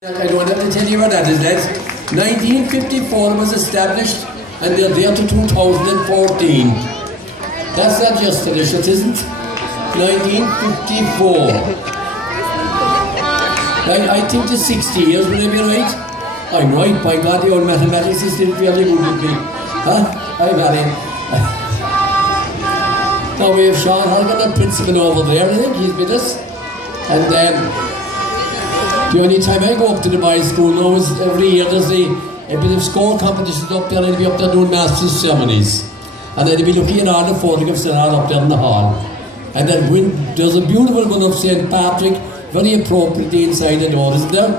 I don't have to tell you what that is, lads. 1954 was established and they're there to 2014. That's not just delicious, isn't it? 1954. I think the 60 years, will I be right? I'm right, by God, the old mathematics is still fairly good with me. Huh? I got it. Now we have Sean Horgan, the principal over there, I think he's with us. And the only time I go up to the boys' school now is every year there's a bit of score competitions up there, and I'll be up there doing master's ceremonies. And I'll be looking at all the photographs that are up there in the hall. And then there's a beautiful one of St. Patrick, very appropriately inside the door, isn't there?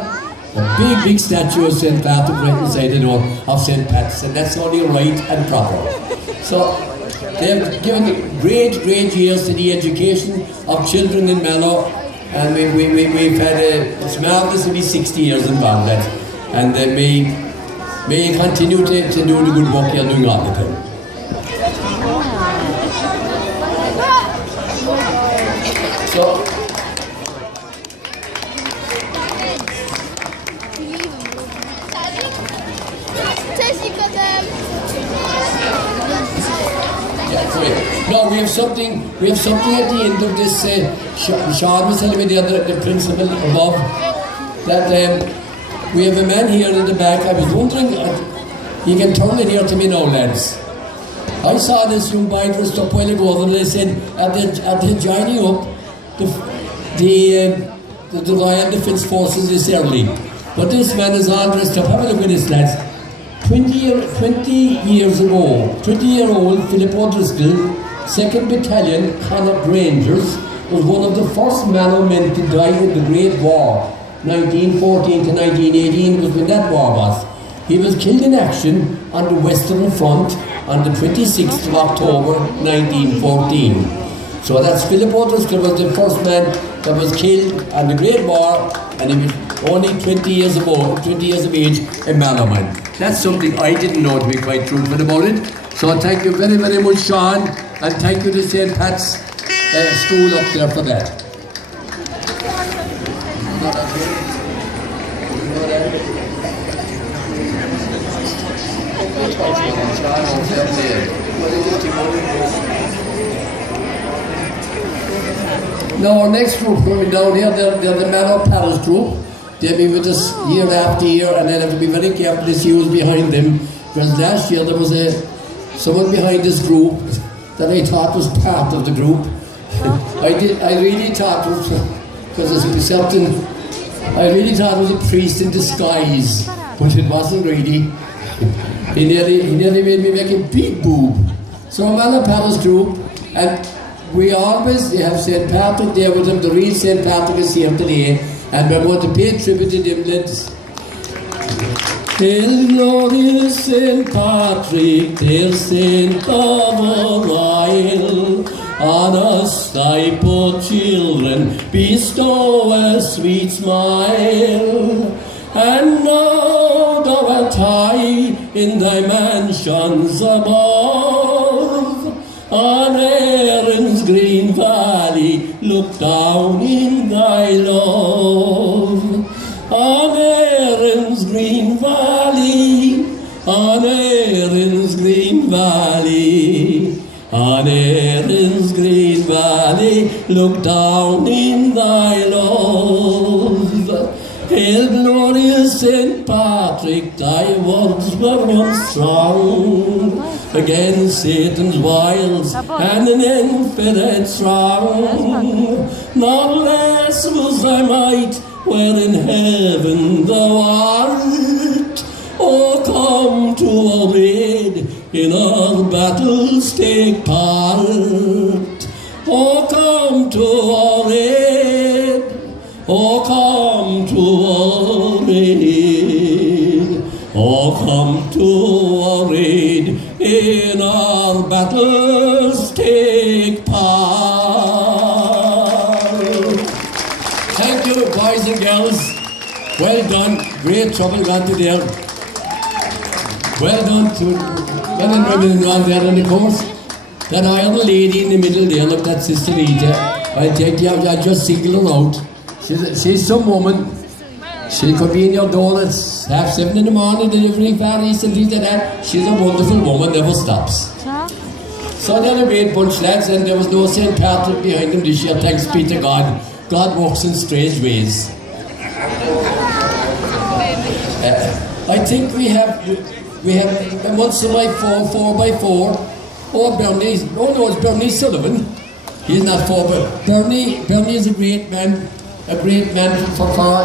A big statue of St. Patrick right inside the door of St. Pat's, and that's only right and proper. So they've given great years to the education of children in Mallow. And we've had it's marvellous to be 60 years involved in that. And may you continue to do the good work you're doing all the time. So, no, we have something at the end of this. Sean was telling me the principal above, that we have a man here in the back. I was wondering, you can turn it here to me now, lads. I saw this young boy dressed up a while ago, and they said, at the joining up, the Royal Defence Forces is early. But this man is all dressed up. Have a look at this, lads. 20-year-old Philip O'Driscoll, 2nd Battalion, Connaught Rangers, was one of the first Mallow men to die in the Great War, 1914 to 1918 was when that war was. He was killed in action on the Western Front on the 26th of October 1914. So that's Philip O'Driscoll was the first man that was killed on the Great War, and he was only 20 years of age, a Mallow man. That's something I didn't know, to be quite truthful about it. So thank you very much, Sean, and thank you to St. Pat's school up there for that. Now our next group coming down here, they're the Mallow Palace group. They've been with us year after year, and I have to be very careful to see who's behind them, because last year there was someone behind this group that I thought was part of the group. I really thought it was, because it was something, I really thought it was a priest in disguise, but it wasn't really. He nearly made me make a big boob. So I'm on the Palace group, and we always have St. Patrick there with them. The real St. Patrick is here today, and we're going to pay tribute to them. Let's. Hail glorious St. Patrick, dear saint of all Royal, on us thy poor children bestow a sweet smile. And now thou art high in thy mansions above, on Erin's green valley look down in thy love. On Erin's green valley, on Erin's green valley, on Erin's green valley, look down in thy love. Hail glorious St. Patrick, thy words were once strong against Satan's wiles and an infinite throng. Not less was thy might where in heaven thou art. Oh, come to our aid, in our battles take part. Oh, come to our aid, oh, come to our aid. Oh, come to our aid, in our battles take part. Thank you, boys and girls. Well done. Great trouble gone to there. Well done to men and women on there, and of course, that iron lady in the middle there, look, that's Sister Rita. I just single her out. She's some woman. She could be in your door at 7:30 in the morning, delivering Far East and things like that. She's a wonderful woman, never stops. So they had a great bunch, lads, and there was no St. Patrick behind them this year, thanks be to God. God works in strange ways. I think we have once in my 4x4. Oh, Bernie, oh no, it's Bernie Sullivan. He's not 4, but Bernie is a great man for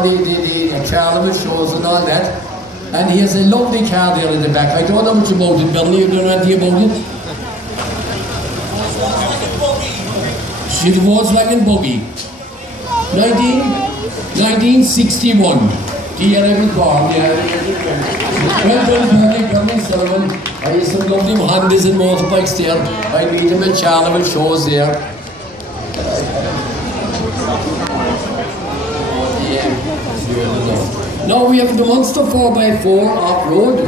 the Charlemagne shows and all that. And he has a lovely car there in the back. I don't know much about it, Bernie, you don't know anything about it? She's a Volkswagen buggy. 1961. The year I was born, yeah. Well done, Bernie Sullivan. I have some lovely Hondas and motorbikes there. I meet him at Charlemagne shows there. Now we have the Monster 4x4 off-road,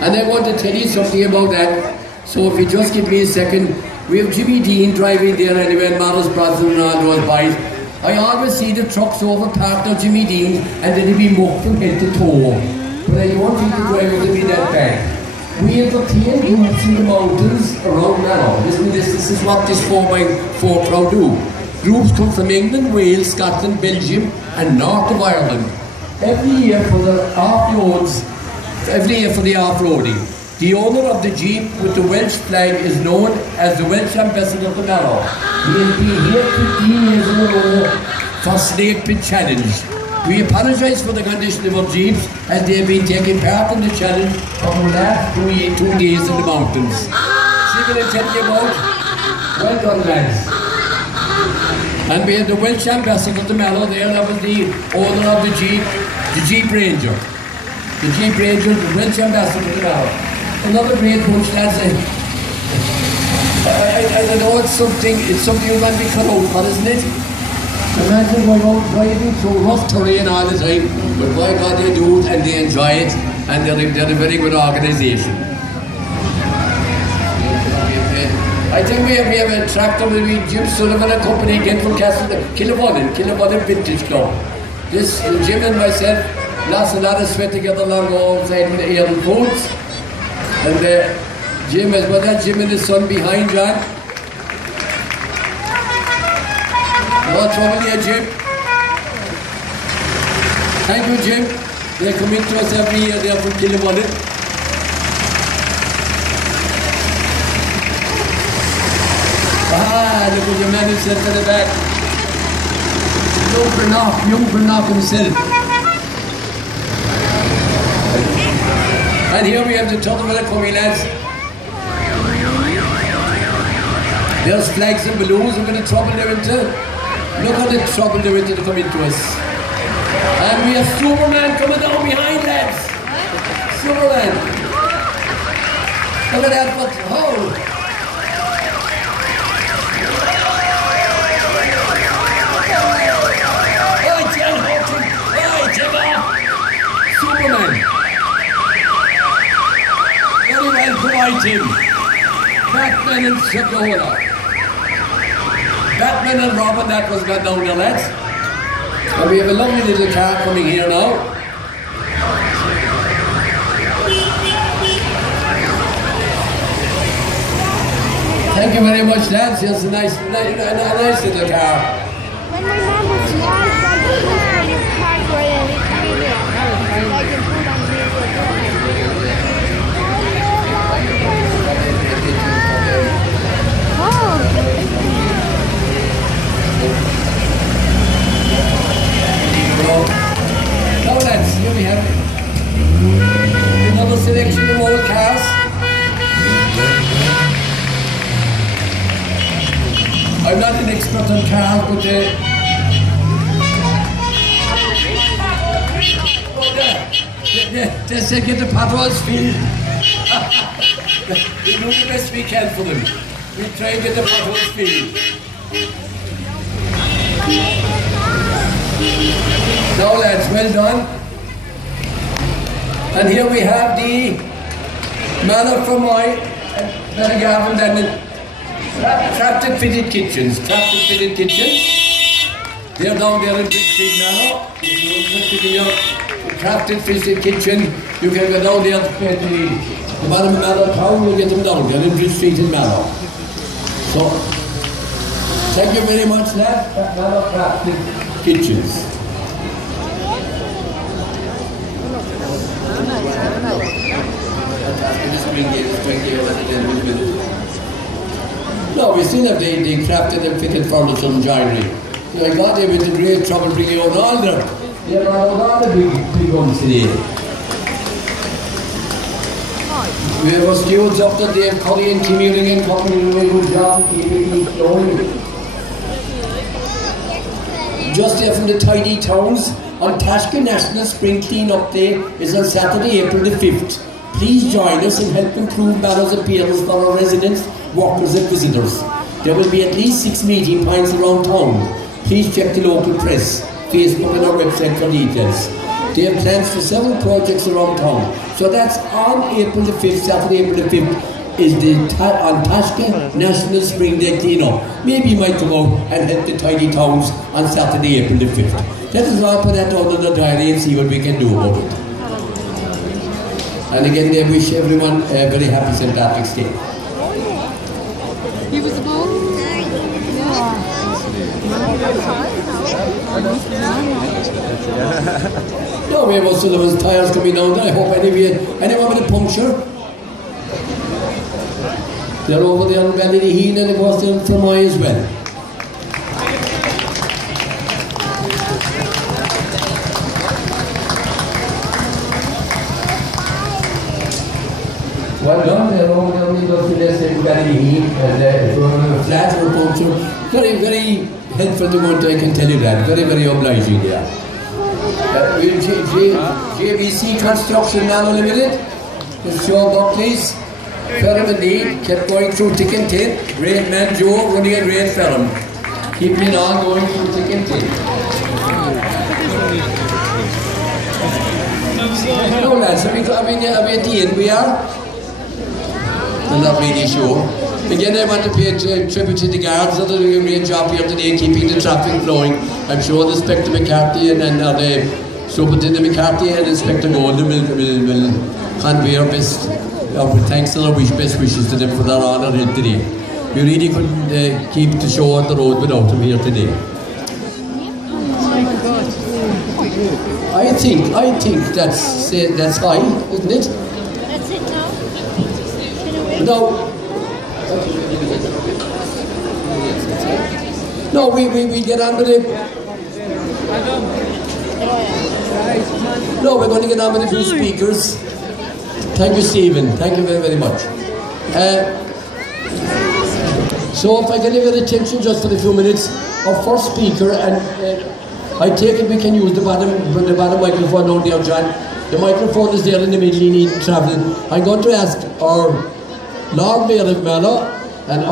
and I want to tell you something about that. So if you just give me a second, we have Jimmy Dean driving there anyway, and Mallow's brother and all those boys. I always see the trucks over parked on Jimmy Dean, and then he'll be mucked from head to toe. But I don't think the driver will be that bad. We entertain groups in the mountains around Mallow. Listen to this, this is what this 4x4 crowd do. Groups come from England, Wales, Scotland, Belgium, and north of Ireland. Every year for the off-roading. The owner of the Jeep with the Welsh flag is known as the Welsh ambassador to Mallow. He has been here 15 years in a row for Snake Pit Challenge. We apologise for the condition of our Jeeps as they have been taking part in the challenge for the last 2 days in the mountains. See what I tell you about? Well done, lads. And we had the Welsh ambassador to Mallow there, that was the owner of the Jeep Ranger. The Jeep Ranger, the Welsh ambassador to Mallow. Another great bunch, lads. I know it's something you want to be cut out for, isn't it? Imagine going out driving through rough terrain all the time, but by God they do it and they enjoy it, and they're a very good organisation. I think we have a tractor with Jim Sullivan and company again from Killavullen Vintage Club. This Jim and myself lost a lot of sweat together along the outside with the air and foods. And Jim has got that Jim and his son behind John. No trouble here, Jim. Thank you, Jim. They come in to us every year. They are from Killavullen. Ah, look at your man himself in the back. Young Bernard himself. And here we have the Turtle coming, lads. There's flags and balloons. We're going to trouble them into. Look at the trouble they're into to come into us. And we have Superman coming down behind, lads. Superman. Look at that, but oh. Superman. Very well provided. Batman and Sekola. Batman and Robin, that was got down there, lads. And we have a lovely little car coming here now. Thank you very much, lads. Here's a nice little car. When my mom was small, I didn't have this car for it. Now lads, here we have another selection of old cars. I'm not an expert on cars, but they say get the potholes filled. We do the best we can for them. We try and get the potholes filled. Now lads, well done. And here we have the Mallow from my Gavin and the trapped and fitted kitchens. They're down there in Big Street Mallow. crafted fish kitchen. You can go down there to the bottom of Mallow Town, we'll get them down there, in Bridge Street in Mallow. So, thank you very much, lad. Mallow Crafted Kitchens. No, we still have the crafted and fitted furniture and joinery. So I got them into great trouble bringing out all they're all the big ones today. We have our stewards up there, Dave Cully and Tim Ewing and Company doing a good job keeping things flowing. Just there from the tidy towns, on Tashka National Spring Clean-Up Day is on Saturday, April the 5th. Please join us and help improve Mallow's appearance for our residents, workers and visitors. There will be at least 6 meeting points around town. Please check the local press, Facebook and our website for details. They have plans for several projects around town. So that's on April the 5th, Saturday, April the 5th, is the on Tashka National Spring Day Clean-Up. Maybe you might come out and help the tidy towns on Saturday, April the 5th. Let us all put that down in the diary and see what we can do about it. And again, they wish everyone a very happy St. Patrick's Day. He was about? No, we have also those tyres coming down there. I hope anyone with a puncture. They're over there on Ballyheen and of course they're in Fermoy as well. Well done, they're over there on the industrial in Ballyheen and for a flat or a puncture. Very, very helpful to go I can tell you that. Very, very obliging, yeah. JBC Construction Nano Limited, Mr. Joe Buckley's, Ferrum and Need, kept going through thick and thin. Great man Joe running a great Ferrum. Keeping on going through thick and thin. No lads, are we at the end? We are? A lovely show. Again, I want to pay a tribute to the guards that are doing a great job here today, keeping the traffic flowing. I'm sure the Inspector McCarthy and the Superintendent McCarthy and Inspector Golden will convey our best, our thanks and our best wishes to them for their honour here today. We really couldn't keep the show on the road without them here today. I think that's fine, isn't it? That's it now. No. No, we get on with it. No, we're going to get on with a few speakers. Thank you, Stephen. Thank you very, very much. So if I can have your attention just for a few minutes, our first speaker, and I take it we can use the bottom microphone down there, John. The microphone is there in the middle, you need to travel. I'm going to ask our Lord Mayor of Mallow,